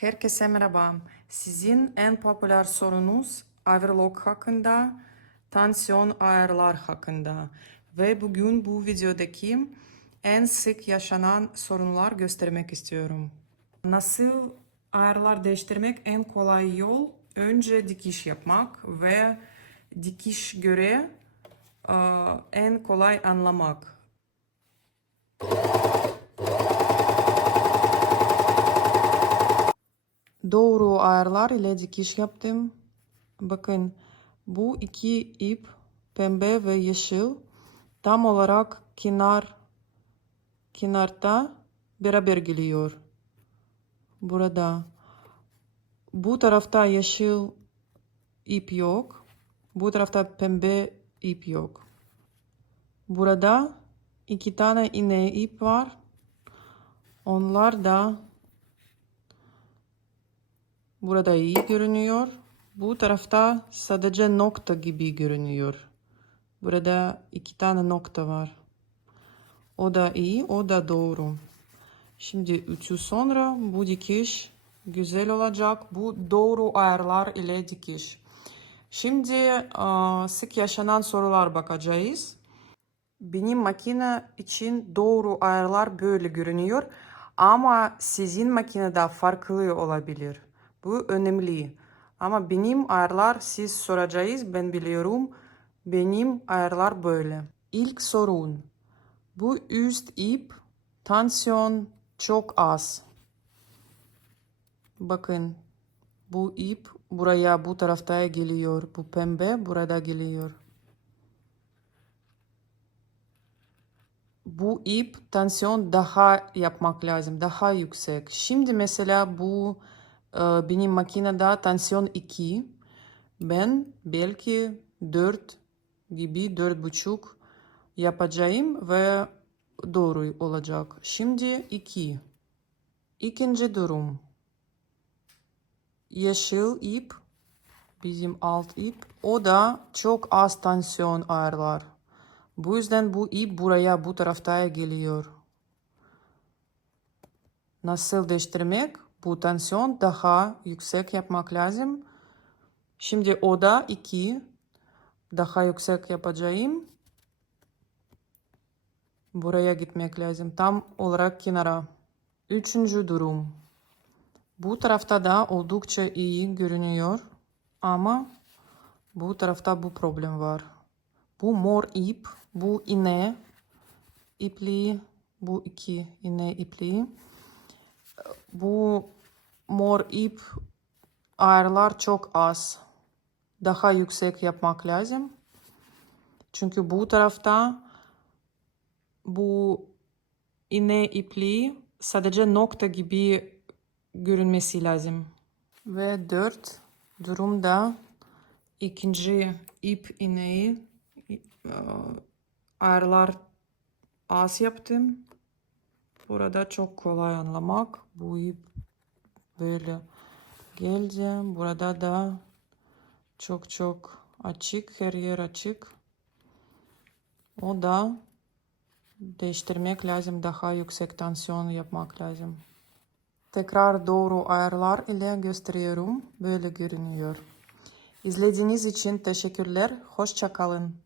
Herkese merhaba. Sizin en popüler sorunuz Averlog hakkında, tansiyon ayarlar hakkında. Ve bugün bu videodaki en sık yaşanan sorunlar göstermek istiyorum. Nasıl ayarlar değiştirmek en kolay yol? Önce dikiş yapmak ve dikiş göre en kolay anlamak. Doğru ayarlar ile dikiş yaptım. Bakın bu iki ip pembe ve yeşil tam olarak kenar kenarda beraber geliyor. Burada bu tarafta yeşil ip yok. Bu tarafta pembe ip yok. Burada iki tane iğne ip var. Onlar da Burada iyi görünüyor. Bu tarafta sadece nokta gibi görünüyor. Burada iki tane nokta var. O da iyi, o da doğru. Şimdi ütü sonra bu dikiş güzel olacak. Bu doğru ayarlar ile dikiş. Şimdi sık yaşanan sorular bakacağız. Benim makine için doğru ayarlar böyle görünüyor. Ama sizin makinede farklı olabilir. Bu önemli. Ama benim ayarlar siz soracağız. Ben biliyorum. Benim ayarlar böyle. İlk sorun. Bu üst ip tansiyon çok az. Bakın. Bu ip buraya bu tarafta geliyor. Bu pembe burada geliyor. Bu ip tansiyon daha yapmak lazım. Daha yüksek. Şimdi mesela bu benim makinede tansiyon 2. Ben belki 4 gibi 4,5 yapacağım ve doğru olacak. Şimdi 2. İkinci durum. Yeşil ip bizim alt ip. O da çok az tansiyon ayarlar. Bu yüzden bu ip buraya bu tarafta geliyor. Nasıl değiştirmek? Bu tansiyon daha yüksek yapmak lazım. Şimdi o da 2. Daha yüksek yapacağım. Buraya gitmek lazım. Tam olarak kenara. Üçüncü durum. Bu tarafta da oldukça iyi görünüyor. Ama bu tarafta bu problem var. Bu mor ip, bu iğne ipliği, bu iki iğne ipliği. Bu mor ip ayarlar çok az. Daha yüksek yapmak lazım. Çünkü bu tarafta bu iğne ipliği sadece nokta gibi görünmesi lazım. Ve dört durumda ikinci ip iğneyi e, ayarlar az yaptım. Burada çok kolay anlamak. Bu ip böyle geldi. Burada da çok çok açık. Her yer açık. O da değiştirmek lazım. Daha yüksek tansiyon yapmak lazım. Tekrar doğru ayarlar ile gösteriyorum. Böyle görünüyor. İzlediğiniz için teşekkürler. Hoşça kalın.